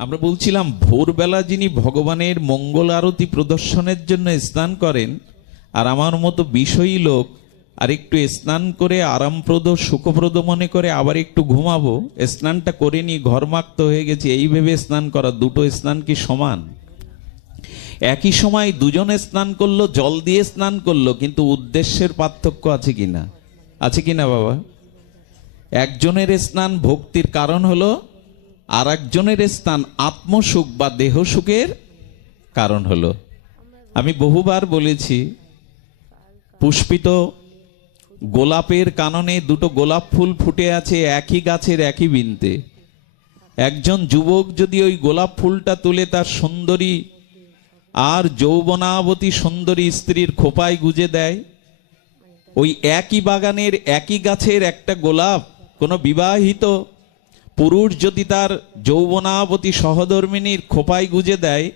আমরা বলছিলাম ভোরবেলা যিনি ভগবানের মঙ্গল আরতি প্রদর্শনের জন্য স্নান করেন, আর আমার মতো বিষয়ী লোক আর একটু স্নান করে আরামপ্রদ সুখপ্রদ মনে করে আবার একটু ঘুমাবো, স্নানটা করে নি ঘরমাক্ত হয়ে গেছে এই ভেবে স্নান করা, দুটো স্নান কি সমান? একই সময় দুজনে স্নান করলো, জল দিয়ে স্নান করলো, কিন্তু উদ্দেশ্যের পার্থক্য আছে কিনা? আছে কিনা বাবা? একজনের স্নান ভক্তির কারণ হলো, আর একজনের স্থান আত্মসুখ বা দেহ সুখের কারণ হলো। আমি বহুবার বলেছি, পুষ্পিত গোলাপের কাননে দুটো গোলাপ ফুল ফুটে আছে একই গাছের একই বৃন্তে। একজন যুবক যদি ওই গোলাপ ফুলটা তুলে তার সুন্দরী আর যৌবনাবতী সুন্দরী স্ত্রীর খোপায় গুজে দেয়, ওই একই বাগানের একই গাছের একটা গোলাপ কোনো বিবাহিত পুরুষ যদি তার যৌবনাবতী সহধর্মিনীর খোপায় গুজে দেয়,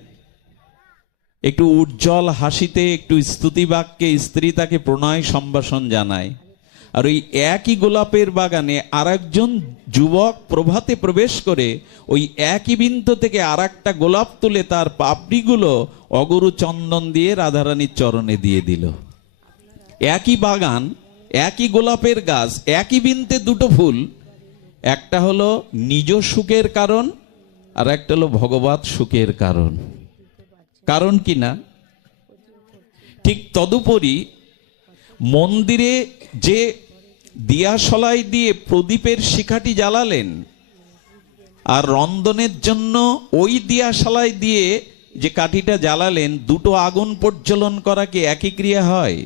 একটু উজ্জ্বল হাসিতে একটু স্তুতি বাক্যে স্ত্রী তাকে প্রণয় সম্ভাষণ জানায়। আর ওই একই গোলাপের বাগানে আরেকজন যুবক প্রভাতে প্রবেশ করে ওই একই বিন্দু থেকে আর একটা গোলাপ তুলে তার পাপড়িগুলো অগরু চন্দন দিয়ে রাধারানীর চরণে দিয়ে দিল। একই বাগান, একই গোলাপের গাছ, একই বিনতে দুটো ফুল, একটা হলো নিজ সুখের কারণ আর একটা হলো ভগবত সুখের কারণ। কারণ কি না? ঠিক তদুপরি মন্দিরে যে দিয়াশলাই দিয়ে প্রদীপের শিখাটি জ্বালালেন, আর রন্ধনের জন্য ওই দিয়াশলাই দিয়ে যে কাঠিটা জ্বালালেন, দুটো আগুন প্রজ্বলন করা কি একই ক্রিয়া হয়?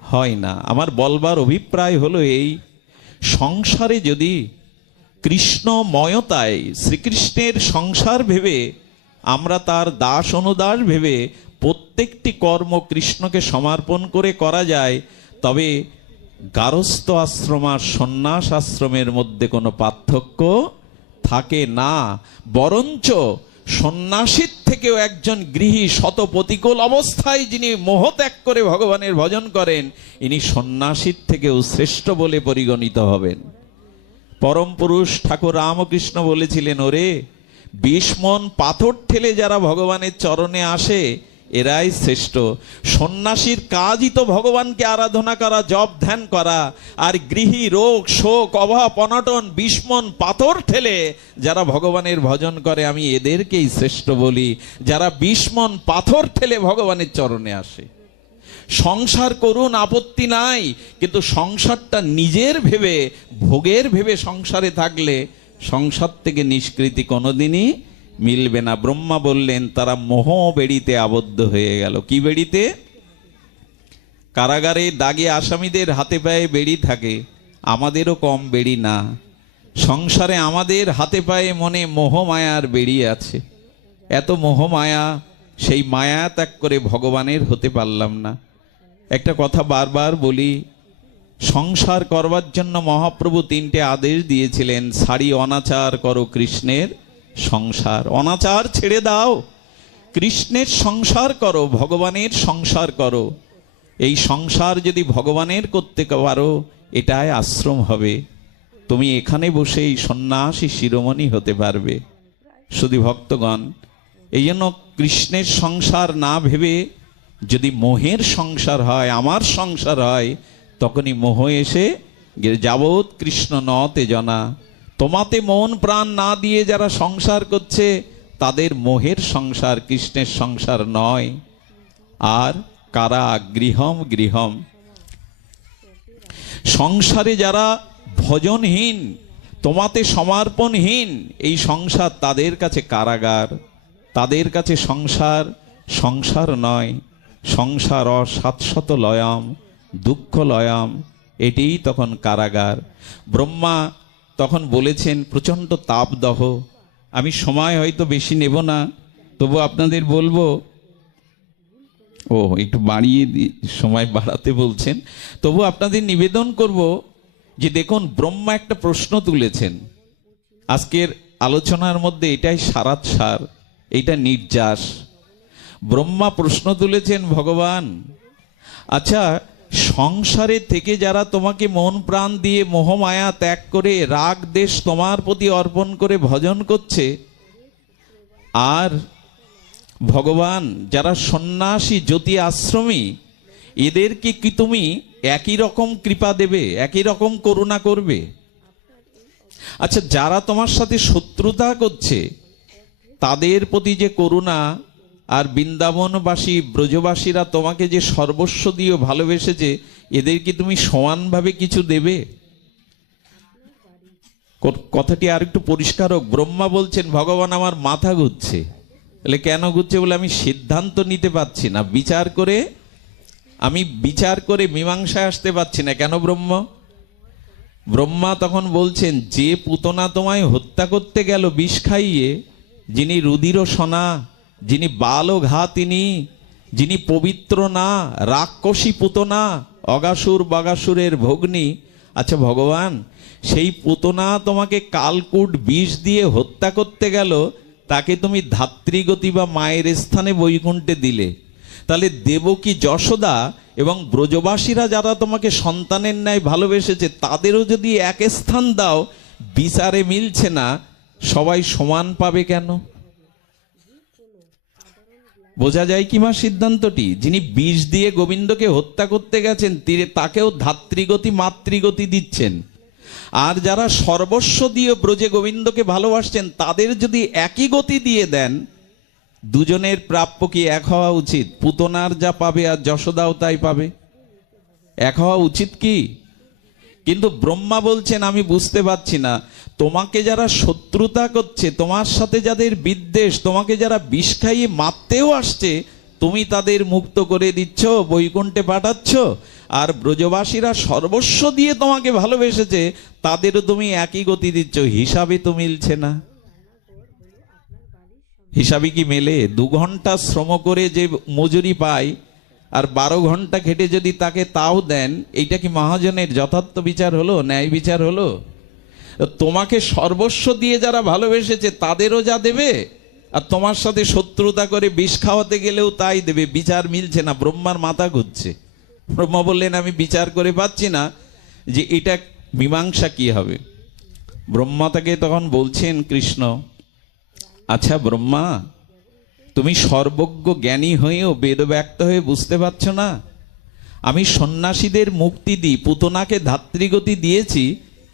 হয় না। আমার বলবার অভিপ্রায় হলো এই, সংসারে যদি কৃষ্ণময়তায় শ্রীকৃষ্ণের সংসার ভেবে আমরা তার দাস অনুদাস ভেবে প্রত্যেকটি কর্ম কৃষ্ণকে সমর্পণ করে করা যায়, তবে গারস্থ আশ্রম আর সন্ন্যাস আশ্রমের মধ্যে কোনো পার্থক্য থাকে না। বরঞ্চ সন্ন্যাসীর থেকেও একজন গৃহী শত প্রতিকূল অবস্থায় যিনি মোহ ত্যাগ করে ভগবানের ভজন করেন, ইনি সন্ন্যাসীর থেকেও শ্রেষ্ঠ বলে পরিগণিত হবেন। পরম পুরুষ ঠাকুর রামকৃষ্ণ বলেছিলেন, ওরে 20 মন পাথর ঠেলে যারা ভগবানের চরণে আসে এরাই শ্রেষ্ঠ। সন্ন্যাসীর কাজই তো ভগবানকে আরাধনা করা, জপ ধ্যান করা, আর গৃহী রোগ শোক অভাব অনটন 20 মন পাথর ঠেলে যারা ভগবানের ভজন করে, আমি এদেরকেই শ্রেষ্ঠ বলি, যারা 20 মন পাথর ঠেলে ভগবানের চরণে আসে। সংসার করুন, আপত্তি নাই, কিন্তু সংসারটা নিজের ভেবে ভোগের ভেবে সংসারে থাকলে সংসার থেকে নিষ্কৃতি কোনোদিনই মিলবে না। ব্রহ্মা বললেন তারা মোহ বেড়িতে আবদ্ধ হয়ে গেল। কি বেড়িতে? কারাগারে দাগে আসামিদের হাতে পায়ে বেড়ি থাকে, আমাদেরও কম বেড়ি না। সংসারে আমাদের হাতে পায়ে মনে মোহমায়ার বেড়ি আছে। এত মোহমায়া, সেই মায়া ত্যাগ করে ভগবানের হতে পারলাম না। একটা কথা বারবার বলি, সংসার করবার জন্য মহাপ্রভু 3টে আদেশ দিয়েছিলেন। সারি অনাচার করো কৃষ্ণের সংসার, অনাচার ছেড়ে দাও, কৃষ্ণের সংসার করো, ভগবানের সংসার করো। এই সংসার যদি ভগবানের করতে পারো, এটাই আশ্রম হবে। তুমি এখানে বসে এই সন্ন্যাসী শিরোমণি হতে পারবে। শুধু ভক্তগণ, এই জন্য কৃষ্ণের সংসার না ভেবে যদি মোহের সংসার হয়, আমার সংসার হয়, তখনই মোহ এসে যাবৎ কৃষ্ণ নতে জনা। তোমাতে মন প্রাণ না দিয়ে যারা সংসার করছে, তাদের মোহের সংসার, কৃষ্ণের সংসার নয়। আর কারা গৃহম গৃহম, সংসারে যারা ভজনহীন, তোমাতে সমর্পণহীন, এই সংসার তাদের কাছে কারাগার। তাদের কাছে সংসার সংসার নয়, সংসার অসাৎশত লয়াম দুঃখ লয়াম, এটিই তখন কারাগার। ব্রহ্মা তখন বলেছেন প্রচণ্ড তাপদহ। আমি সময় হয়তো বেশি নেব না, তবু আপনাদের বলবো, একটু বাড়িয়ে সময় বাড়াতে বলছেন, তবু আপনাদের নিবেদন করব যে দেখুন, ব্রহ্মা একটা প্রশ্ন তুলেছেন। আজকের আলোচনার মধ্যে এটাই সারাৎসার, এইটা নির্যাস। ব্রহ্মা প্রশ্ন তুলেছেন, ভগবান আচ্ছা, সংসারে থেকে যারা তোমাকে মন প্রাণ দিয়ে মোহমায়া ত্যাগ করে রাগ দেশ তোমার প্রতি অর্পণ করে ভজন করছে, আর ভগবান যারা সন্ন্যাসী জ্যোতি আশ্রমী, এদেরকে কি তুমি একই রকম কৃপা দেবে, একই রকম করুণা করবে? আচ্ছা, যারা তোমার সাথে শত্রুতা করছে তাদের প্রতি যে করুণা, আর বৃন্দাবনবাসী ব্রজবাসীরা তোমাকে যে সর্বস্ব দিয়ে ভালোবেসেছে, এদের কি তুমি সমানভাবে কিছু দেবে? কথাটি আর একটু পরিষ্কার হোক। ব্রহ্মা বলছেন ভগবান আমার মাথা ঘুরছে। বলে কেন ঘুরছে? বলে আমি সিদ্ধান্ত নিতে পারছি না, আমি বিচার করে মীমাংসায় আসতে পারছি না। কেন ব্রহ্মা তখন বলছেন, যে পুতনা তোমায় হত্যা করতে গেল বিষ খাইয়ে, যিনি রুধির সনা, যিনি বাল ঘাতিনী, যিনি পবিত্র না, রাক্ষসী পুতনা, অগাসুর বাগাসুরের ভগ্নী। আচ্ছা ভগবান, সেই পুতনা তোমাকে কালকূট বিষ দিয়ে হত্যা করতে গেল, তাকে তুমি ধাত্রীগতি বা মায়ের স্থানে বৈকুণ্ঠে দিলে। তাহলে দেবকী যশোদা এবং ব্রজবাসীরা যারা তোমাকে সন্তানের ন্যায় ভালোবেসেছে, তাদেরও যদি এক স্থান দাও, বিচারে মিলছে না, সবাই সমান পাবে কেন? বোঝা যায় কি মা সিদ্ধান্তটি? যিনি বিষ দিয়ে গোবিন্দকে হত্যা করতে গেছেন, তাকেও ধাত্রীগতি মাতৃগতি দিচ্ছেন। আর যারা সর্বস্ব দিয়ে ব্রজে গোবিন্দকে ভালোবাসছেন, তাদের যদি একই গতি দিয়ে দেন, দুজনের প্রাপ্য কি এক হওয়া উচিত? পুতনার যা পাবে আর যশোদাও তাই পাবে, এক হওয়া উচিত কি? কিন্তু ব্রহ্মা বলছেন আমি বুঝতে পারছি না, তোমাকে যারা শত্রুতা করছে, তোমার সাথে যাদের বিদ্বেষ, তোমাকে যারা বিষ খাইয়ে মারতেও আসছে, তুমি তাদের মুক্ত করে দিচ্ছ, বৈকুণ্ঠে পাঠাচ্ছ। আর ব্রজবাসীরা সর্বস্ব দিয়ে তোমাকে ভালোবেসেছে, তাদেরও তুমি একই গতি দিচ্ছ। হিসাবে তো মিলছে না। হিসাবে কি মেলে? 2 ঘন্টা শ্রম করে যে মজুরি পায়, আর 12 ঘন্টা খেটে যদি তাকে তাও দেন, এইটা কি মহাজনের যথার্থ বিচার হলো, ন্যায় বিচার হলো? তোমাকে সর্বস্ব দিয়ে যারা ভালোবেসেছে তাদেরও যা দেবে, আর তোমার সাথে শত্রুতা করে বিষ খাওয়াতে গেলেও তাই দেবে। বিচার মিলছে না। ব্রহ্মার মাথা ঘুরছে। ব্রহ্মা বললেন আমি বিচার করে পাচ্ছি না যে এটা মীমাংসা কি হবে। ব্রহ্মা তাকে তখন বলছেন কৃষ্ণ, আচ্ছা ব্রহ্মা, তুমি সর্বজ্ঞ জ্ঞানী হয়েও বেদব্যক্ত হয়ে বুঝতে পারছো না? আমি সন্ন্যাসীদের মুক্তি দিই, পুতনাকে ধাত্রীগতি দিয়েছি,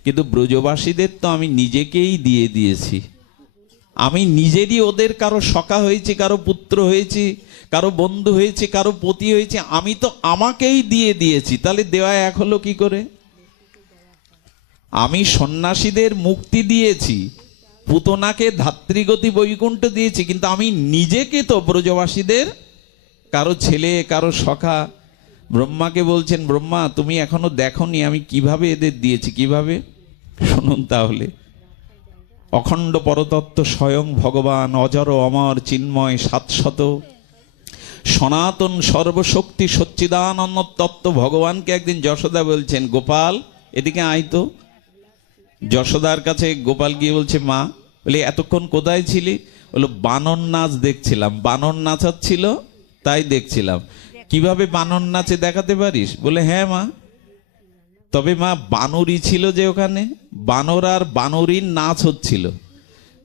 কিন্তু ব্রজবাসীদের তো আমি নিজেকেই দিয়ে দিয়েছি। আমি নিজেরই ওদের কারো সখা হয়েছি, কারো পুত্র হয়েছি, কারো বন্ধু হয়েছে, কারো পতি হয়েছে। আমি তো আমাকেই দিয়ে দিয়েছি। তাহলে দেওয়া এক হলো কি করে? আমি সন্ন্যাসীদের মুক্তি দিয়েছি, পুতনাকে ধাত্রীগতি বৈকুণ্ঠ দিয়েছি, কিন্তু আমি নিজেকে তো ব্রজবাসীদের কারো ছেলে, কারো সখা। ব্রহ্মাকে বলছেন, ব্রহ্মা তুমি এখনো দেখোনি আমি কিভাবে এদের দিয়েছি। কিভাবে? শুনুন তাহলে। অখণ্ড পরতত্ত্ব স্বয়ং ভগবান, অজর অমর চিন্ময় শাশ্বত সনাতন সর্বশক্তি সচ্চিদানন্দ তত্ত্ব ভগবানকে একদিন যশোদা বলছেন, গোপাল এদিকে আয় তো। যশোদার কাছে গোপাল গিয়ে বলছে, মা, বলে এতক্ষণ কোথায় ছিলি? বললো বানর নাচ দেখছিলাম। বানর নাচাচ্ছিল তাই দেখছিলাম। কিভাবে বানর নাচে দেখাতে পারিস? বলে হ্যাঁ মা। তবে মা বানরই ছিল যে ওখানে, বানর আর বানরীর নাচ হচ্ছিল।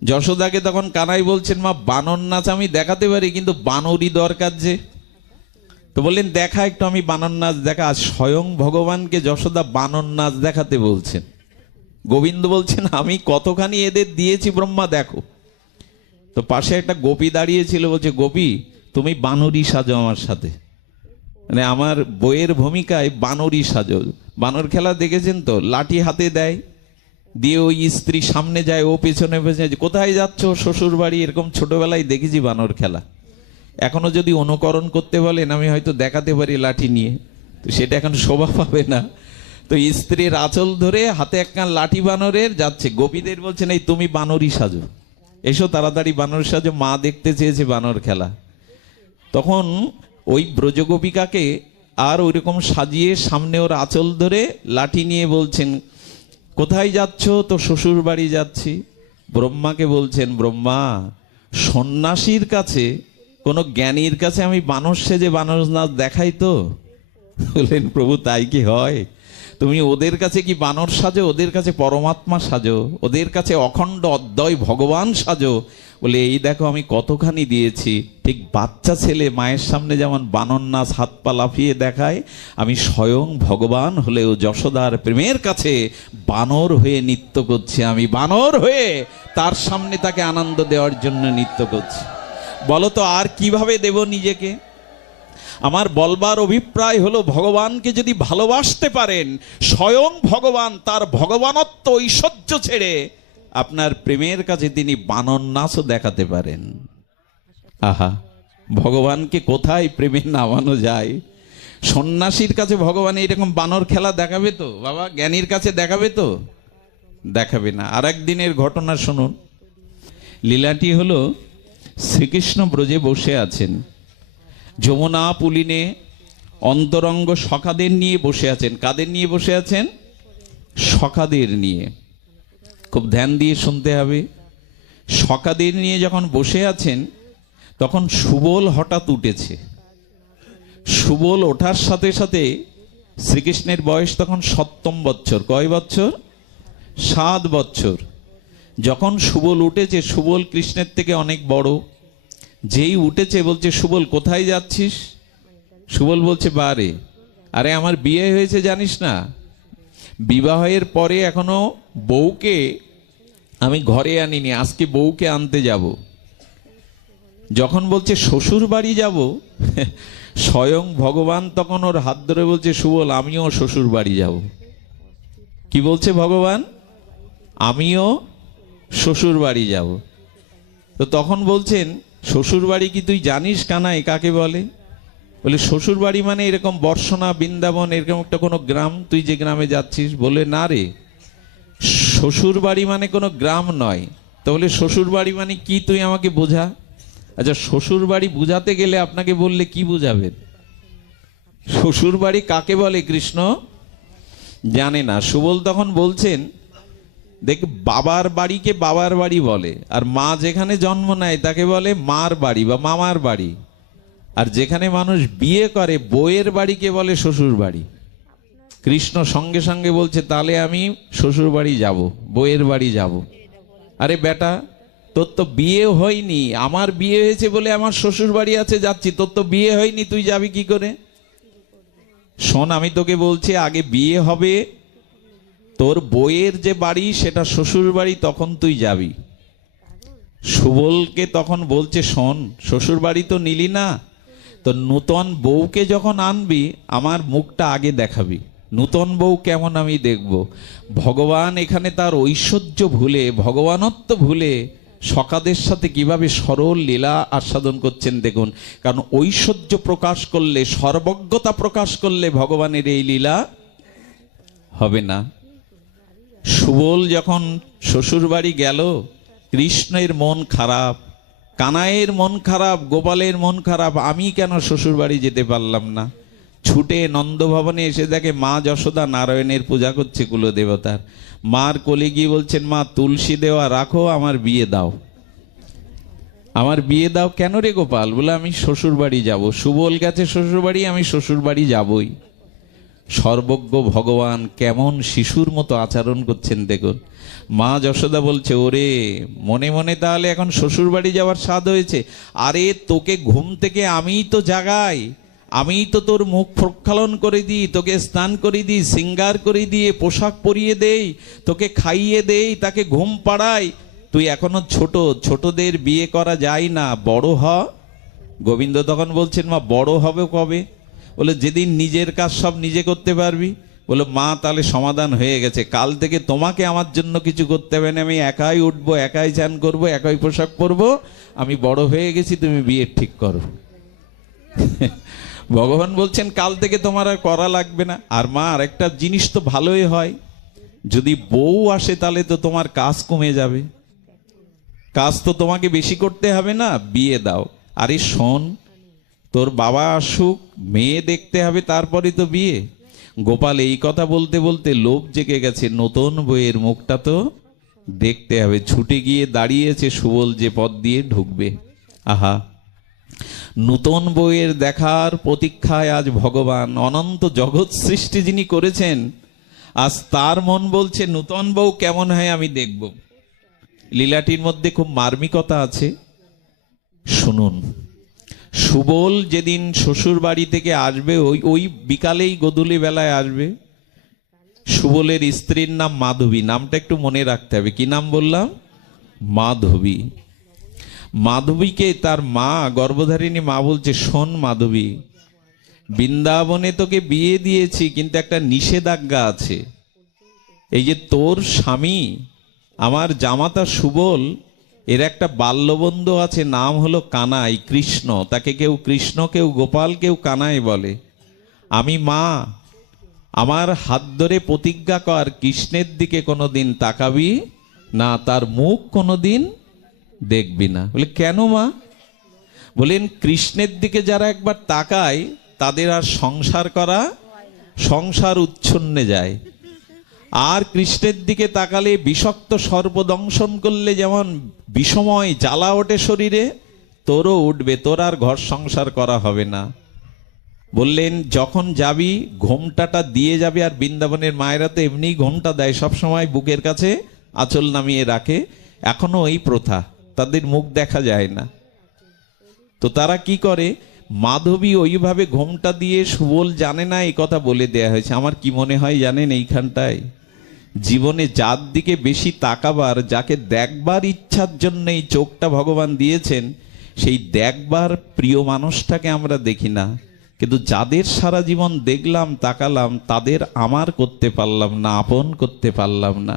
যশোদাকে তখন কানাই বলছেন, মা বানর নাচ আমি দেখাতে পারি, কিন্তু বানরই দরকার যে। তো বললেন দেখা একটু, আমি বানর নাচ দেখা। আজ স্বয়ং ভগবানকে যশোদা বানর নাচ দেখাতে বলছেন। গোবিন্দ বলছেন আমি কতখানি এদের দিয়েছি ব্রহ্মা দেখো। তো পাশে একটা গোপী দাঁড়িয়েছিল, বলছে গোপী তুমি বানরই সাজো আমার সাথে, মানে আমার বইয়ের ভূমিকায় বানরই সাজো। বানর খেলা দেখেছেন তো? লাঠি হাতে দেয়, দিয়ে ওই স্ত্রী সামনে যায়, ও পেছনে পেছনে, কোথায় যাচ্ছ? শ্বশুর বাড়ি। এরকম ছোটবেলায় দেখেছি বানর খেলা। এখনো যদি অনুকরণ করতে বলেন আমি হয়তো দেখাতে পারি লাঠি নিয়ে, তো সেটা এখন শোভা পাবে না। তো স্ত্রীর আঁচল ধরে হাতে একটা লাঠি বানরের যাচ্ছে, গোপীদের বলছেন এই তুমি বানরই সাজো, এসো তাড়াতাড়ি বানর সাজো, মা দেখতে চেয়েছে বানর খেলা। তখন ওই ব্রজগোপিকাকে আর ওইরকম সাজিয়ে সামনে ওর আঁচল ধরে লাঠি নিয়ে বলছেন কোথায় যাচ্ছ? তো শ্বশুর বাড়ি যাচ্ছি। ব্রহ্মাকে বলছেন, ব্রহ্মা সন্ন্যাসীর কাছে, কোনো জ্ঞানীর কাছে আমি বানর সেজে বানর নাচ দেখাই তো? বললেন প্রভু তাই কি হয়? তুমি ওদের কাছে কি বানর সাজো? ওদের কাছে পরমাত্মা সাজো, ওদের কাছে অখণ্ড অদ্বয় ভগবান সাজো। বলে এই দেখো আমি কতখানি দিয়েছি। ঠিক বাচ্চা ছেলে মায়ের সামনে যেমন বানর নাচ হাত পা লাফিয়ে দেখায়, আমি স্বয়ং ভগবান হলেও যশোদার প্রেমের কাছে বানর হয়ে নৃত্য করছি। আমি বানর হয়ে তার সামনে তাকে আনন্দ দেওয়ার জন্য নৃত্য করছি। বলো তো আর কিভাবে দেব নিজেকে? আমার বলবার অভিপ্রায় হলো, ভগবানকে যদি ভালোবাসতে পারেন, স্বয়ং ভগবান তার ভগবানত্ব ঐশ্বর্য ছেড়ে আপনার প্রেমের কাছে তিনি বানর নাচও দেখাতে পারেন। আহা, ভগবানকে কোথায় প্রেমে নামানো যায়? সন্ন্যাসীর কাছে ভগবান এরকম বানর খেলা দেখাবে তো? বাবা, জ্ঞানীর কাছে দেখাবে তো? দেখাবে না। আর একদিনের ঘটনা শুনুন। লীলাটি হলো, শ্রীকৃষ্ণ ব্রজে বসে আছেন, যমুনা পুলিনে অন্তরঙ্গ সখাদের নিয়ে বসে আছেন। কাদের নিয়ে বসে আছেন? সখাদের নিয়ে। খুব ধ্যান দিয়ে শুনতে হবে। সখাদের নিয়ে যখন বসে আছেন, তখন সুবল হঠাৎ উঠেছে। সুবল ওঠার সাথে সাথে শ্রীকৃষ্ণের বয়স তখন 7 বছর। কয় বছর? 7 বছর। যখন সুবল উঠেছে, সুবল কৃষ্ণের থেকে অনেক বড়। যেই উঠেছে বলছে, সুবল কোথায় যাচ্ছিস? সুবল বলছে, বারে, আরে আমার বিয়ে হয়েছে জানিস না? বিবাহের পরে এখনো বউকে আমি ঘরে আনিনি, আজকে বউকে আনতে যাব। যখন বলছে শ্বশুর বাড়ি যাব, স্বয়ং ভগবান তখন ওর হাত ধরে বলছে, সুবল আমিও শ্বশুর বাড়ি যাব। কি বলছে ভগবান? আমিও শ্বশুর বাড়ি যাব। তো তখন বলছেন, শ্বশুর বাড়ি কি তুই জানিস কানাই কাকে বলে? বলে শ্বশুর বাড়ি মানে এরকম বর্ষনা, বৃন্দাবন, এরকম একটা কোনো গ্রাম, তুই যে গ্রামে যাচ্ছিস। বলে না রে, শ্বশুর বাড়ি মানে কোনো গ্রাম নয়। তাহলে শ্বশুর বাড়ি মানে কি, তুই আমাকে বোঝা। আচ্ছা, শ্বশুর বাড়ি বুঝাতে গেলে আপনাকে বললে কি বুঝাবেন? শ্বশুর বাড়ি কাকে বলে কৃষ্ণ জানে না। সুবল তখন বলছেন, দেখ, বাবার বাড়িকে বাবার বাড়ি বলে, আর মা যেখানে জন্ম নেয় তাকে বলে মার বাড়ি বা মামার বাড়ি। আর যেখানে মানুষ বিয়ে করে, বউয়ের বাড়িকে বলে শ্বশুর বাড়ি। কৃষ্ণ সঙ্গে সঙ্গে বলছে, তাহলে আমি শ্বশুর বাড়ি যাব, বউয়ের বাড়ি যাব। আরে বেটা, তোর তো বিয়ে হয়নি, আমার বিয়ে হয়েছে বলে আমার শ্বশুর বাড়ি আছে যাচ্ছি, তোর তো বিয়ে হয়নি, তুই যাবি কি করে? শোন, আমি তোকে বলছি, আগে বিয়ে হবে, তোর বউয়ের যে বাড়ি সেটা শ্বশুর বাড়ি, তখন তুই যাবি। সুবলকে তখন বলছে, শোন, শ্বশুর বাড়ি তো নিলি না, তো নূতন বউকে যখন আনবি আমার মুখটা আগে দেখাবি, নূতন বউ কেমন আমি দেখব। ভগবান এখানে তার ঐশ্বর্য ভুলে, ভগবানত্ব ভুলে সখাদের সাথে কিভাবে সরল লীলা আস্বাদন করছেন দেখুন। কারণ ঐশ্বর্য প্রকাশ করলে, সর্বজ্ঞতা প্রকাশ করলে ভগবানের এই লীলা হবে না। সুবল যখন শ্বশুর বাড়ি গেল, কৃষ্ণের মন খারাপ, কানাইয়ের মন খারাপ, গোপালের মন খারাপ, আমি কেন শ্বশুর বাড়ি যেতে পারলাম না। ছুটে নন্দভবনে এসে দেখে মা যশোদা নারায়ণের পূজা করছে, কুলদেবতার। মার কোলে গিয়ে বলছেন, মা তুলসী দেওয়া রাখো, আমার বিয়ে দাও, আমার বিয়ে দাও। কেন রে গোপাল? বলে আমি শ্বশুর বাড়ি যাব। সুবল গেছে শ্বশুর বাড়ি, আমি শ্বশুর বাড়ি যাবই। সর্বজ্ঞ ভগবান কেমন শিশুর মতো আচরণ করছেন দেখুন। মা যশোদা বলছে, ওরে মনে মনে তাহলে এখন শ্বশুর বাড়ি যাওয়ার স্বাদ হয়েছে। আরে তোকে ঘুম থেকে আমিই তো জাগাই, আমিই তো তোর মুখ প্রক্ষালন করে দিই, তোকে স্নান করে দিই, শৃঙ্গার করে দিয়ে পোশাক পরিয়ে দেই, তোকে খাইয়ে দেই, তাকে ঘুম পাড়াই। তুই এখনো ছোট, ছোটদের বিয়ে করা যায় না, বড় হ। গোবিন্দ তখন বলছেন, মা বড় হবে কবে? বলে যেদিন নিজের কাজ সব নিজে করতে পারবি। বলে মা তাহলে সমাধান হয়ে গেছে, কাল থেকে তোমাকে আমার জন্য কিছু করতে হবে না, আমি একাই উঠবো, একাই চান করবো, একাই পোশাক পরবো, আমি বড় হয়ে গেছি, তুমি বিয়ে ঠিক করো। ভগবান বলছেন, কাল থেকে তোমার আর করা লাগবে না। আর মা আরেকটা জিনিস তো ভালোই হয়, যদি বউ আসে তাহলে তো তোমার কাজ কমে যাবে, কাজ তো তোমাকে বেশি করতে হবে না, বিয়ে দাও। আরে শোন, তোর বাবা আসুক, মেয়ে দেখতে হবে, তারপরে তো বিয়ে। গোপাল এই কথা বলতে বলতে লোভ জেগে গেছে, নতুন বইয়ের মুখটা তো দেখতে হবে। ছুটে গিয়ে দাঁড়িয়েছে সুবল যে পথ দিয়ে ঢুকবে। আহা, নূতন বইয়ের দেখার প্রতীক্ষায় আজ ভগবান অনন্ত জগৎ সৃষ্টি যিনি করেছেন, আজ তার মন বলছে নূতন বউ কেমন হয় আমি দেখব। লীলাটির মধ্যে খুব মার্মিকতা আছে, শুনুন। সুবল যেদিন শ্বশুর বাড়ি থেকে আসবে, ওই বিকালেই গোধূলি বেলায় আসবে। সুবলের স্ত্রীর নাম মাধবী, নামটা একটু মনে রাখতে হবে। কি নাম বললাম? মাধবী। মাধবীকে তার মা, গর্ভধারিণী মা বলছে, শোন মাধবী, বৃন্দাবনে তোকে বিয়ে দিয়েছি, কিন্তু একটা নিষেধাজ্ঞা আছে। এই যে তোর স্বামী আমার জামাতা সুবল, এর একটা বাল্যবন্ধু আছে, নাম হলো কানাই, কৃষ্ণ। তাকে কেউ কৃষ্ণ, কেউ গোপাল, কেউ কানাই বলে। আমি মা, আমার হাত ধরে প্রতিজ্ঞা কর, কৃষ্ণের দিকে কোনোদিন তাকাবি না, তার মুখ কোনোদিন দেখবি না। বলে কেন মা? বলেন, কৃষ্ণের দিকে যারা একবার তাকায় তাদের আর সংসার করা, সংসার উচ্ছন্নে যায়। আর কৃষ্ণের দিকে তাকালে বিষাক্ত সর্প দংশন করলে যেমন বিষময় জ্বালা ওঠে শরীরে, তোরও উঠবে, তোর আর ঘর সংসার করা হবে না। বললেন, যখন যাবি ঘোমটাটা দিয়ে যাবে। আর বৃন্দাবনের মায়েরা তো এমনি ঘোমটা দেয়, সবসময় বুকের কাছে আঁচল নামিয়ে রাখে, এখনো এই প্রথা, তাদের মুখ দেখা যায় না। তো তারা কি করে, মাধবী ওইভাবে ঘোমটা দিয়ে, সুবল জানে না এই কথা বলে দেয়া হয়েছে। আমার কি মনে হয় জানেন, এইখানটায় জীবনে যার দিকে বেশি তাকাবার, যাকে দেখবার ইচ্ছার জন্য এই চোখটা ভগবান দিয়েছেন, সেই দেখবার প্রিয় মানুষটাকে আমরা দেখি না। কিন্তু যাদের সারা জীবন দেখলাম, তাকালাম, তাদের আমার করতে পারলাম না, আপন করতে পারলাম না।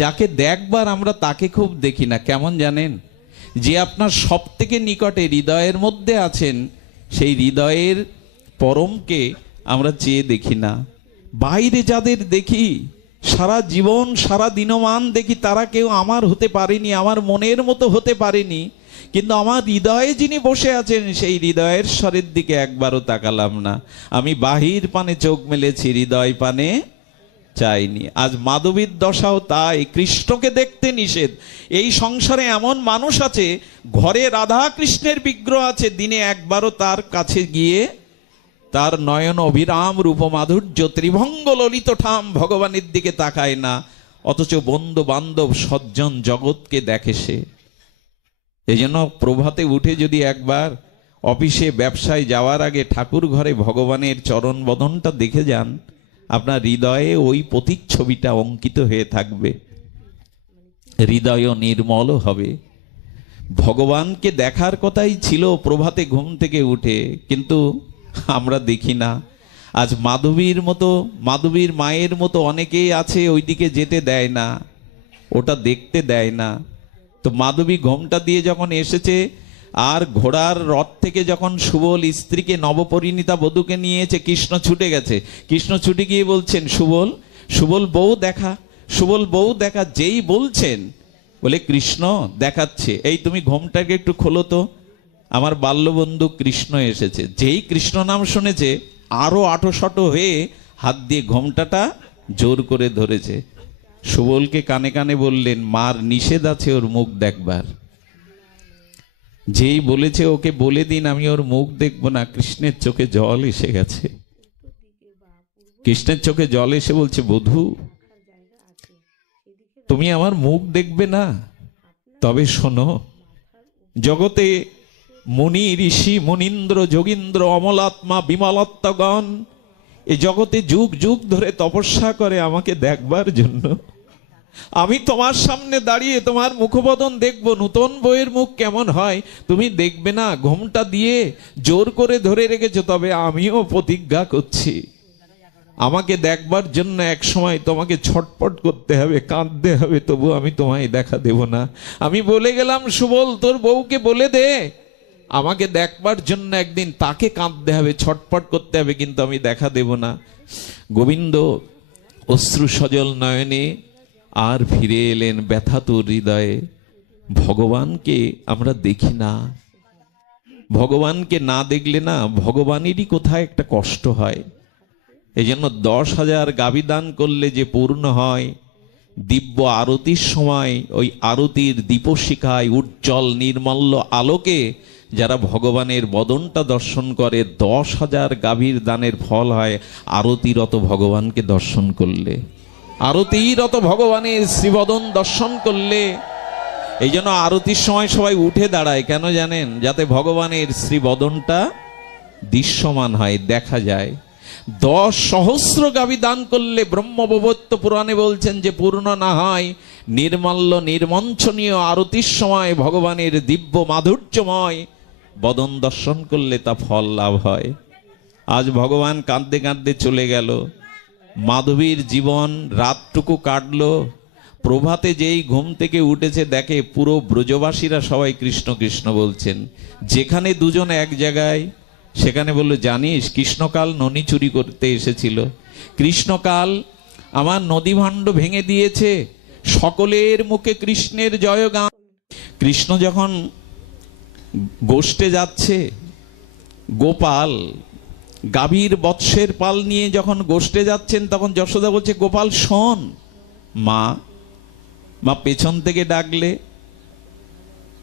যাকে দেখবার আমরা তাকে খুব দেখি না। কেমন জানেন? যে আপনার সব থেকে নিকটে হৃদয়ের মধ্যে আছেন, সেই হৃদয়ের পরমকে আমরা চেয়ে দেখি না। বাইরে যাদের দেখি, সারা জীবন সারা দিনমান দেখি, তারা কেউ আমার হতে পারেনি, আমার মনের মতো হতে পারেনি। কিন্তু আমার হৃদয়ে যিনি বসে আছেন, সেই হৃদয়ের স্বরের দিকে একবারও তাকালাম না। আমি বাহির পানে চোখ মেলেছি, হৃদয় পানে চাইনি। আজ মাধবীর দশাও তাই, কৃষ্ণকে দেখতে নিষেধ। এই সংসারে এমন মানুষ আছে, ঘরে রাধা কৃষ্ণের বিগ্রহ আছে, দিনে একবারও তার কাছে গিয়ে তার নয়ন অভিরাম রূপ মাধুর্য ত্রিভঙ্গ ললিত ঠাম ভগবানের দিকে তাকায় না। অথচ বন্ধু বান্ধব সজ্জন জগৎকে দেখে সে। এই জন্য প্রভাতে উঠে যদি একবার অফিসে ব্যবসায় যাওয়ার আগে ঠাকুর ঘরে ভগবানের চরণ বদনটা দেখে যান, আপনার হৃদয়ে ওই প্রতিচ্ছবিটা অঙ্কিত হয়ে থাকবে, হৃদয় নির্মল হবে। ভগবানকে দেখার কথাই ছিল প্রভাতে ঘুম থেকে উঠে, কিন্তু আমরা দেখি না। আজ মাধবীর মতো, মাধবীর মায়ের মতো অনেকেই আছে, ওইদিকে যেতে দেয় না, ওটা দেখতে দেয় না। তো মাধবী ঘোমটা দিয়ে যখন এসেছে, আর ঘোড়ার রথ থেকে যখন সুবল স্ত্রীকে, নবপরিণীতা বধূকে নিয়েছে, কৃষ্ণ ছুটে গেছে। কৃষ্ণ ছুটে গিয়ে বলছেন, সুবল, সুবল বউ দেখা, সুবল বউ দেখা। যেই বলছেন, বলে কৃষ্ণ দেখাচ্ছে, এই তুমি ঘোমটাকে একটু খোলো তো, আমার বাল্যবন্ধু কৃষ্ণ এসেছে। যেই কৃষ্ণ নাম শুনেছে, আরো আটোশটো হয়ে হাত দিয়ে ঘোমটাটা জোর করে ধরেছে। সুবলকে কানে কানে বললেন, মার নিষেধ আছে ওর মুখ দেখবার। যেই বলেছে ওকে বলে দিন আমি ওর মুখ দেখবো না, কৃষ্ণের চোখে জল এসে গেছে। কৃষ্ণের চোখে জল এসে বলছে, বধূ তুমি আমার মুখ দেখবে না? তবে শোনো, জগতে মুনি ঋষি মুনীন্দ্র যোগীন্দ্র অমলাত্মা বিমলাত্মগণ এই জগতে যুগ যুগ ধরে তপস্যা করে আমাকে দেখবার জন্য। আমি তোমার সামনে দাঁড়িয়ে তোমার মুখবদন দেখবো, নূতন বইয়ের মুখ কেমন হয় তুমি দেখবে না, ঘোমটা দিয়ে জোর করে ধরে রেখেছো। তবে আমিও প্রতিজ্ঞা করছি, আমাকে দেখবার জন্য এক সময় তোমাকে ছটপট করতে হবে, কাঁদতে হবে, তবু আমি তোমায় দেখা দেব না। আমি বলে গেলাম, সুবল তোর বউকে বলে দে, আমাকে দেখবার জন্য একদিন তাকে কাঁদতে হবে, ছটপট করতে হবে, কিন্তু আমি দেখা দেব না। গোবিন্দ অশ্রু সজল নয়নে আর ফিরে এলেন ব্যথাতুর হৃদয়ে। ভগবানকে আমরা দেখি না, ভগবানকে না দেখলে না ভগবানেরই কোথায় একটা কষ্ট হয়। এই জন্য 10,000 গাভী দান করলে যে পূর্ণ হয়, দিব্য আরতির সময় ওই আরতির দীপশিখায় উজ্জ্বল নির্মল্য আলোকে যারা ভগবানের বদনটা দর্শন করে 10,000 গাভীর দানের ফল হয় আরতিরত ভগবানকে দর্শন করলে, আরতিরত ভগবানের শ্রীবদন দর্শন করলে। এই জন্য আরতির সময় সবাই উঠে দাঁড়ায়, কেন জানেন? যাতে ভগবানের শ্রীবদনটা দৃশ্যমান হয়, দেখা যায়। 10,000 গাভী দান করলে ব্রহ্মবৈবর্ত পুরাণে বলছেন যে পূর্ণ না হয় নির্মাল্য নির্মঞ্চনীয় আরতির সময় ভগবানের দিব্য মাধুর্যময় বদন দর্শন করলে তা ফল লাভ হয়। আজ ভগবান কাঁদতে কাঁদতে চলে গেল, মাধবীর জীবন রাতটুকু কাটলো, প্রভাতে যেই ঘুম থেকে উঠেছে দেখে পুরো ব্রজবাসীরা সবাই কৃষ্ণ কৃষ্ণ বলছেন। যেখানে দুজন এক জায়গায়, সেখানে বলল, জানিস কৃষ্ণকাল ননি চুরি করতে এসেছিল, কৃষ্ণকাল আমার নদী ভাণ্ড ভেঙে দিয়েছে, সকলের মুখে কৃষ্ণের জয়গান। কৃষ্ণ যখন গোষ্ঠে যাচ্ছে, গোপাল গাভীর বৎসের পাল নিয়ে যখন গোষ্ঠে যাচ্ছেন, তখন যশোদা বলছে, গোপাল শোন। মা মা পেছন থেকে ডাকলে,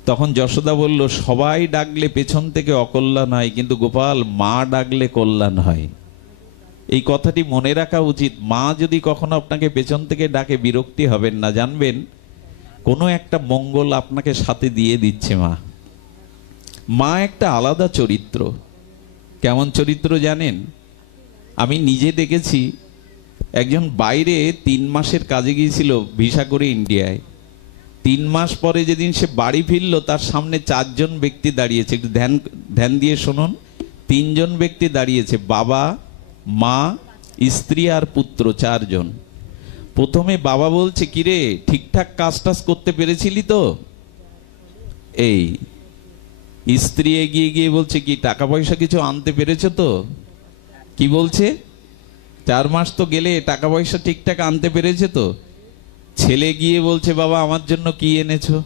তখন যশোদা বলল, সবাই ডাকলে পেছন থেকে অকল্যাণ হয়, কিন্তু গোপাল মা ডাকলে কল্যাণ হয়। এই কথাটি মনে রাখা উচিত। মা যদি কখনো আপনাকে পেছন থেকে ডাকে বিরক্তি হবেন না, জানবেন কোনো একটা মঙ্গল আপনাকে সাথে দিয়ে দিচ্ছে মা। মা একটা আলাদা চরিত্র। কেমন চরিত্র জানেন? আমি নিজে দেখেছি, একজন বাইরে 3 মাসের কাজে গিয়েছিল ভিসা করে ইন্ডিয়ায়। 3 মাস পরে যেদিন সে বাড়ি ফিরল, তার সামনে 4 জন ব্যক্তি দাঁড়িয়েছে। একটু ধ্যান দিয়ে শুনুন। 3 জন ব্যক্তি দাঁড়িয়েছে, বাবা, মা, স্ত্রী আর পুত্র, 4 জন। প্রথমে বাবা বলছে, কিরে ঠিকঠাক কাজ টাজ করতে পেরেছিলি তো? এই স্ত্রী এগিয়ে গিয়ে বলছে, কি টাকা পয়সা কিছু আনতে পেরেছো তো? কি বলছে? 4 মাস তো গেলে, টাকা পয়সা ঠিকঠাক আনতে পেরেছে তো? ছেলে গিয়ে বলছে, বাবা আমার জন্য কি এনেছো?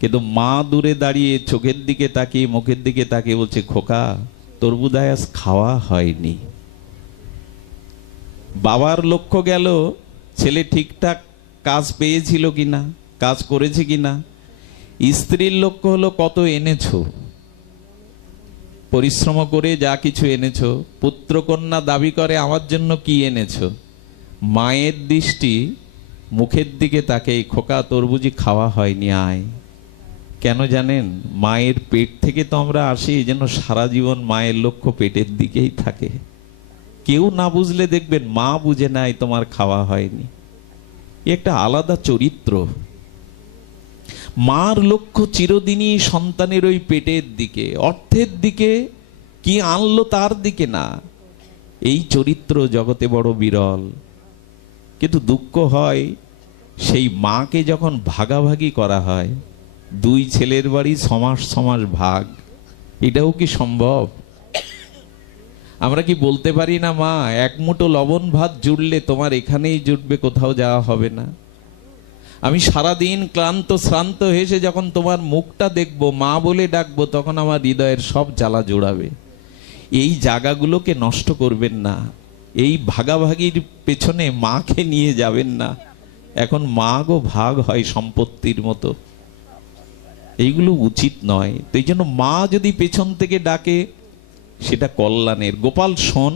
কিন্তু মা দূরে দাঁড়িয়ে চোখের দিকে তাকিয়ে, মুখের দিকে তাকিয়ে বলছে, খোকা তোর বোধহয় আজ খাওয়া হয়নি। বাবার লক্ষ্য গেল ছেলে ঠিকঠাক কাজ পেয়েছিল কিনা, কাজ করেছে কিনা। স্ত্রীর লক্ষ্য হলো কত এনেছো, পরিশ্রম করে যা কিছু এনেছো। পুত্রকন্যা দাবি করে, আমার জন্য কি এনেছো? মায়ের দৃষ্টি মুখের দিকে তাকে, খোকা তোর বুঝি খাওয়া হয়নি, আয়। কেন জানেন? মায়ের পেট থেকে তো আমরা আসি, এই জন্য সারা জীবন মায়ের লক্ষ্য পেটের দিকেই থাকে। কেউ না বুঝলে দেখবেন মা বুঝে নাই তোমার খাওয়া হয়নি। একটা আলাদা চরিত্র। মার লক্ষ্য চিরদিনই সন্তানের ওই পেটের দিকে, অর্থের দিকে, কি আনলো তার দিকে না। এই চরিত্র জগতে বড় বিরল। কিন্তু দুঃখ হয়, সেই মাকে যখন ভাগাভাগি করা হয়, 2 ছেলের বাড়ি 6 মাস 6 মাস ভাগ, এটাও কি সম্ভব? আমরা কি বলতে পারি না, মা 1 মুঠো লবণ ভাত জুড়লে তোমার এখানেই জুটবে, কোথাও যাওয়া হবে না। আমি সারাদিন ক্লান্ত শ্রান্ত হেসে যখন তোমার মুখটা দেখবো, মা বলে ডাকবো, তখন আমার হৃদয়ের সব জ্বালা জোড়াবে। এই জায়গাগুলোকে নষ্ট করবেন না। এই ভাগাভাগির পেছনে মাকে নিয়ে যাবেন না। এখন মা গো ভাগ হয় সম্পত্তির মতো, এইগুলো উচিত নয়। তো এই জন্য মা যদি পেছন থেকে ডাকে, সেটা কল্যাণের। গোপাল শোন।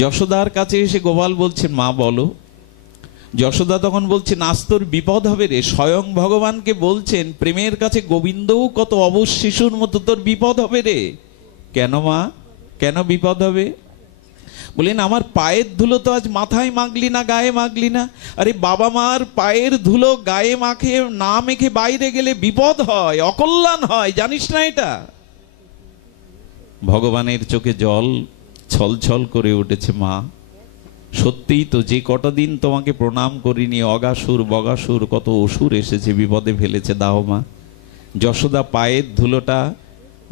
যশোদার কাছে এসে গোপাল বলছে, মা বলো। যশোদা তখন বলছে, নাচ তোর বিপদ হবে রে। স্বয়ং ভগবানকে বলছেন, প্রেমের কাছে গোবিন্দও কত অবশ শিশুর মতো, তোর বিপদ হবে রে। কেন মা, কেন বিপদ হবে? বলেন, আমার পায়ের ধুলো তো আজ মাথায় মাখলি না, গায়ে মাখলি না। আরে বাবা মার পায়ের ধুলো গায়ে মাখে না মেখে বাইরে গেলে বিপদ হয়, অকল্যাণ হয়, জানিস না এটা? ভগবানের চোখে জল ছলছল করে উঠেছে। মা সত্যিই তো, যে কটা দিন তোমাকে প্রণাম করিনি, অগাসুর বগাসুর কত অসুর এসেছে, বিপদে ফেলেছে, দাও মা। যশোদা পায়ের ধুলোটা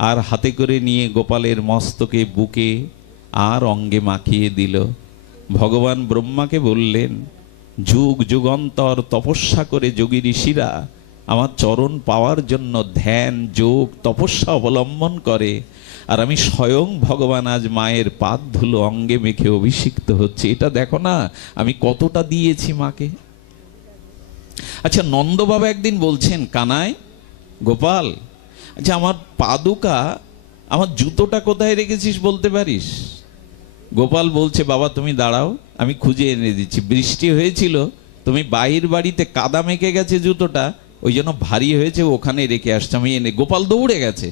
আর হাতে করে নিয়ে গোপালের মস্তকে, বুকে আর অঙ্গে মাখিয়ে দিল। ভগবান ব্রহ্মাকে বললেন, যুগ যুগান্তর তপস্যা করে যোগী ঋষিরা আমার চরণ পাওয়ার জন্য ধ্যান যোগ তপস্যা অবলম্বন করে, আর আমি স্বয়ং ভগবান আজ মায়ের পাদ ধুলো অঙ্গে মেখে অভিষিক্ত হচ্ছে। এটা দেখো না আমি কতটা দিয়েছি মাকে। আচ্ছা, নন্দ বাবা একদিন বলছেন, কানাই, গোপাল আচ্ছা, আমার পাদুকা, আমার জুতোটা কোথায় রেখেছিস বলতে পারিস? গোপাল বলছে, বাবা তুমি দাঁড়াও, আমি খুঁজে এনে দিচ্ছি। বৃষ্টি হয়েছিল, তুমি বাহির বাড়িতে কাদা মেখে গেছে জুতোটা, ওই জন্য ভারী হয়েছে, ওখানে রেখে আসছে, আমি এনে। গোপাল দৌড়ে গেছে।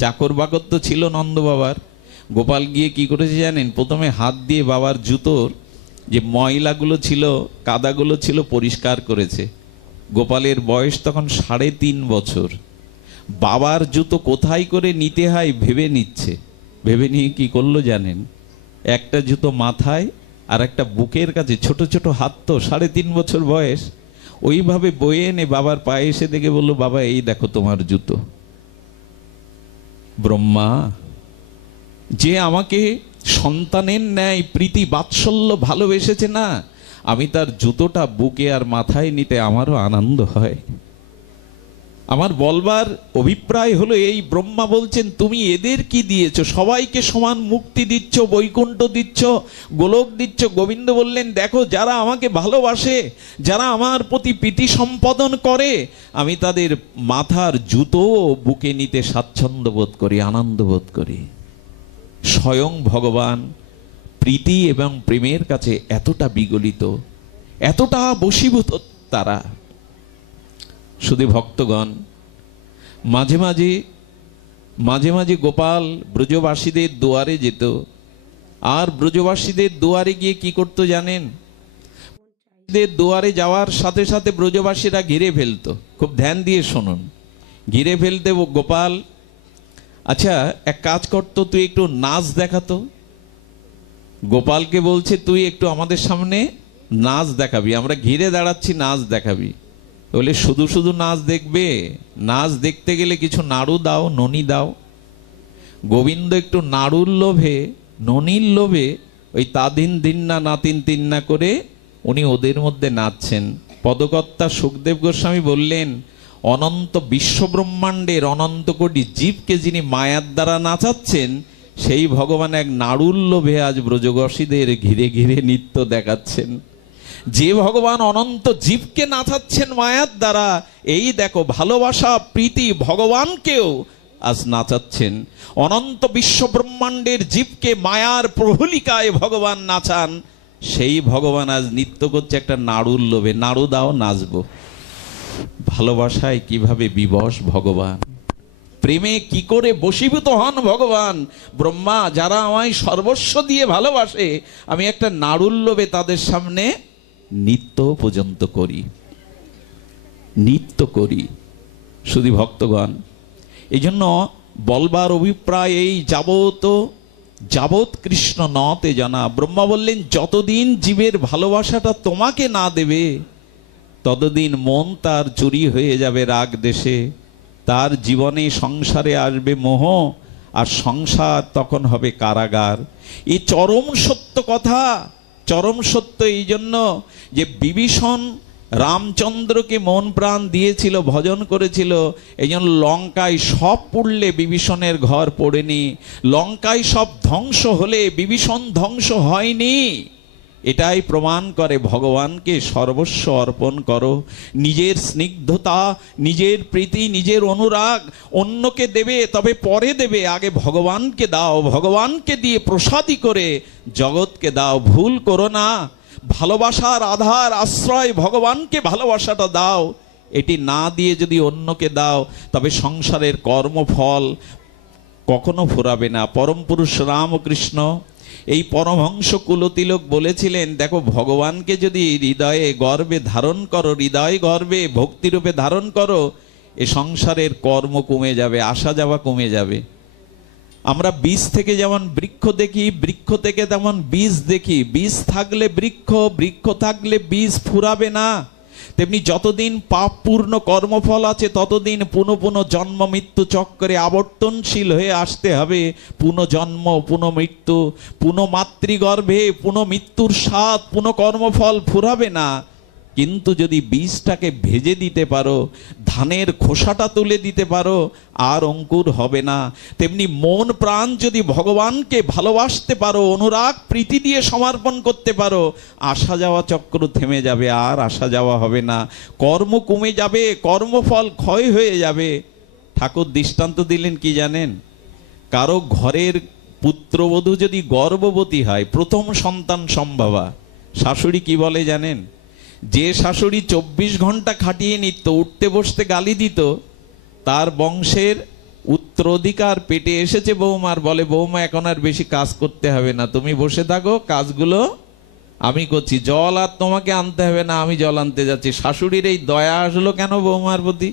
চাকর বাকর তো ছিল নন্দ বাবার। গোপাল গিয়ে কি করেছে জানেন? প্রথমে হাত দিয়ে বাবার জুতোর যে ময়লাগুলো ছিল, কাদাগুলো ছিল, পরিষ্কার করেছে। গোপালের বয়স তখন 3.5 বছর। বাবার জুতো কোথায় করে নিতে হয় ভেবে নিচ্ছে। ভেবে নিয়ে কি করলো জানেন? একটা জুতো মাথায় আর একটা বুকের কাছে, ছোট ছোট হাত তো, 3.5 বছর বয়স, ওইভাবে বয়ে এনে বাবার পায়ে এসে দেখে বললো, বাবা এই দেখো তোমার জুতো। ব্রহ্মা যে আমাকে সন্তানের ন্যায় প্রীতি বাৎসল্য ভালোবেসেছে না, আমি তার জুতোটা বুকে আর মাথায় নিতে আমারও আনন্দ হয়। আমার বলবার অভিপ্রায় হলো এই, ব্রহ্মা বলছেন তুমি এদের কি দিয়েছ? সবাইকে সমান মুক্তি দিচ্ছ, বৈকুণ্ঠ দিচ্ছ, গোলক দিচ্ছ। গোবিন্দ বললেন, দেখো যারা আমাকে ভালোবাসে, যারা আমার প্রতি প্রীতি সম্পাদন করে, আমি তাদের মাথার জুতো বুকে নিতে স্বাচ্ছন্দ্য বোধ করি, আনন্দ বোধ করি। স্বয়ং ভগবান প্রীতি এবং প্রেমের কাছে এতটা বিগলিত, এতটা বশীভূত তারা। শুধু ভক্তগণ, মাঝে মাঝে মাঝে মাঝে গোপাল ব্রজবাসীদের দুয়ারে যেত, আর ব্রজবাসীদের দুয়ারে গিয়ে কি করতো জানেন? দুয়ারে যাওয়ার সাথে সাথে ব্রজবাসীরা ঘিরে ফেলতো। খুব ধ্যান দিয়ে শুনুন। ঘিরে ফেলতে গোপাল, আচ্ছা এক কাজ করতো, তুই একটু নাচ দেখাতো। গোপালকে বলছে, তুই একটু আমাদের সামনে নাচ দেখাবি, আমরা ঘিরে দাঁড়াচ্ছি, নাচ দেখাবি। বলে, শুধু শুধু নাচ দেখবে? নাচ দেখতে গেলে কিছু নাড়ু দাও, ননি দাও। গোবিন্দ একটু নাড়ুর লোভে, ননির লোভে, ওই তাদিন দিন্না নাতিন তিন্না করে উনি ওদের মধ্যে নাচছেন। পদকর্তা সুখদেব গোস্বামী বললেন, অনন্ত বিশ্বব্রহ্মাণ্ডের অনন্ত কোটি জীবকে যিনি মায়ার দ্বারা নাচাচ্ছেন, সেই ভগবান এক নাড়ুর লোভে আজ ব্রজবাসীদের ঘিরে ঘিরে নৃত্য দেখাচ্ছেন। যে ভগবান অনন্ত জীবকে নাচাচ্ছেন মায়ার দ্বারা, এই দেখো ভালোবাসা প্রীতি ভগবানকেও আজ নাচাচ্ছেন। অনন্ত বিশ্ব ব্রহ্মাণ্ডের জীবকে মায়ার প্রহলিকায় ভগবান নাচান, সেই ভগবান আজ নৃত্য করছে একটা নাড়ুর লোভে। নাড়ু দাও, নাচবো। ভালোবাসায় কিভাবে বিবশ ভগবান, প্রেমে কি করে বশীভূত হন ভগবান। ব্রহ্মা, যারা আমায় সর্বস্ব দিয়ে ভালোবাসে, আমি একটা নাড়ুর লোভে তাদের সামনে নিত্য পর্যন্ত করি, নিত্য করি। শুধু ভক্তগণ, এই জন্য বলবার অভিপ্রায় এই, যাবৎ কৃষ্ণ নতে জানা। ব্রহ্মা বললেন, যতদিন জীবের ভালোবাসাটা তোমাকে না দেবে, ততদিন মন তার চুরি হয়ে যাবে রাগ দেশে, তার জীবনে সংসারে আসবে মোহ, আর সংসার তখন হবে কারাগার। এই চরম সত্য কথা। চরম সত্য এই জন্য যে বিভীষণ রামচন্দ্রকে মন প্রাণ দিয়েছিল, ভজন করেছিল। এই জন্য লঙ্কায় সব পুড়লে বিভীষণের ঘর পড়েনি, লঙ্কায় সব ধ্বংস হলে বিভীষণ ধ্বংস হয়নি। এটাই প্রমাণ করে ভগবানকে সর্বস্ব অর্পণ করো। নিজের স্নিগ্ধতা, নিজের প্রীতি, নিজের অনুরাগ অন্যকে দেবে, তবে পরে দেবে, আগে ভগবানকে দাও। ভগবানকে দিয়ে প্রসাদী করে জগৎকে দাও। ভুল করো না। ভালোবাসার আধার আশ্রয় ভগবানকে ভালোবাসাটা দাও। এটি না দিয়ে যদি অন্যকে দাও, তবে সংসারের কর্মফল কখনো ফুরাবে না। পরম পুরুষ রামকৃষ্ণ এই পরমহংস কুলতিলক বলেছিলেন, দেখো ভগবানকে যদি হৃদয়ে গর্বে ধারণ করো, হৃদয় গর্বে ভক্তিরূপে ধারণ করো, এ সংসারের কর্ম কমে যাবে, আসা যাওয়া কমে যাবে। আমরা বীজ থেকে যেমন বৃক্ষ দেখি, বৃক্ষ থেকে তেমন বীজ দেখি। বীজ থাকলে বৃক্ষ, বৃক্ষ থাকলে বীজ ফুরাবে না। তেমনি যতদিন পাপপূর্ণ কর্মফল আছে, ততদিন পুনঃ পুনঃ জন্ম মৃত্যু চক্রে আবর্তনশীল হয়ে আসতে হবে। পুনঃ জন্ম, পুনঃ মৃত্যু, পুনঃ মাতৃগর্ভে, পুনঃ মৃত্যুর স্বাদ, পুনঃ কর্মফল ফুরাবে না। কিন্তু যদি বীজটাকে ভেজে দিতে পারো, ধানের খোসাটা তুলে দিতে পারো, আর অঙ্কুর হবে না। তেমনি মন প্রাণ যদি ভগবানকে ভালোবাসতে পারো, অনুরাগ প্রীতি দিয়ে সমর্পণ করতে পারো, আসা যাওয়া চক্র থেমে যাবে, আর আসা যাওয়া হবে না। কর্ম কমে যাবে, কর্মফল ক্ষয় হয়ে যাবে। ঠাকুর দৃষ্টান্ত দিলেন কি জানেন? কারো ঘরের পুত্রবধূ যদি গর্ভবতী হয়, প্রথম সন্তান সম্ভবা, শাশুড়ি কি বলে জানেন? যে শাশুড়ি 24 ঘন্টা খাটিয়ে নিত, উঠতে বসতে গালি দিত, তার বংশের উত্তরাধিকার পেটে এসেছে বৌমার, বলে বৌমা এখন আর বেশি কাজ করতে হবে না, তুমি বসে থাকো, কাজগুলো আমি করছি, জল আর তোমাকে আনতে হবে না, আমি জল আনতে যাচ্ছি। শাশুড়ির এই দয়া আসলো কেন বৌমার প্রতি?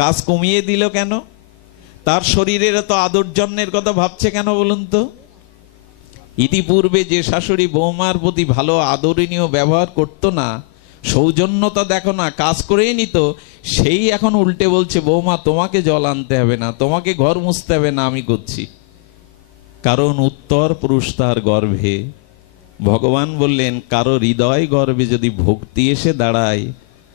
কাজ কমিয়ে দিল কেন? তার শরীরের এত আদর যত্নের কথা ভাবছে কেন বলুন তো? ইতিপূর্বে যে শাশুড়ি বৌমার প্রতি ভালো আদরণীয় ব্যবহার করতো না, সৌজন্যতা দেখো না, কাজ করেই নিত, সেই এখন উল্টে বলছে বৌমা তোমাকে জল আনতে হবে না, তোমাকে ঘর মুছতে হবে না, আমি করছি। কারণ উত্তর পুরুষ তার গর্ভে। ভগবান বললেন কারো হৃদয় গর্ভে যদি ভক্তি এসে দাঁড়ায়,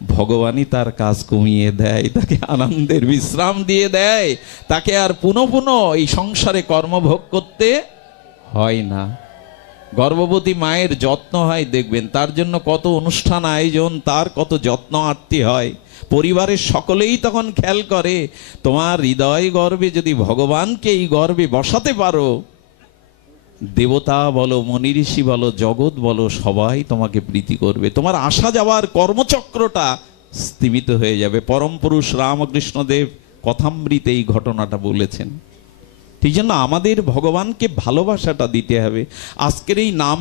ভগবানই তার কাজ কমিয়ে দেয়, তাকে আনন্দের বিশ্রাম দিয়ে দেয়, তাকে আর পুনঃ পুনঃ এই সংসারে কর্মভোগ করতে হয় না। গর্ভবতী মায়ের যত্ন হয় দেখবেন, তার জন্য কত অনুষ্ঠান আয়োজন, তার কত যত্ন আত্তি হয়, পরিবারের সকলেই তখন খেয়াল করে। তোমার হৃদয় গর্ভে যদি ভগবানকে এই গর্ভে বসাতে পারো, দেবতা বলো, মনি ঋষি বলো, জগৎ বলো, সবাই তোমাকে প্রীতি করবে, তোমার আসা যাওয়ার কর্মচক্রটা স্থিমিত হয়ে যাবে। পরম পুরুষ রামকৃষ্ণদেব কথামৃতে এই ঘটনাটা বলেছেন। ঠিক জন্য আমাদের ভগবানকে ভালোবাসাটা দিতে হবে। আজকের এই নাম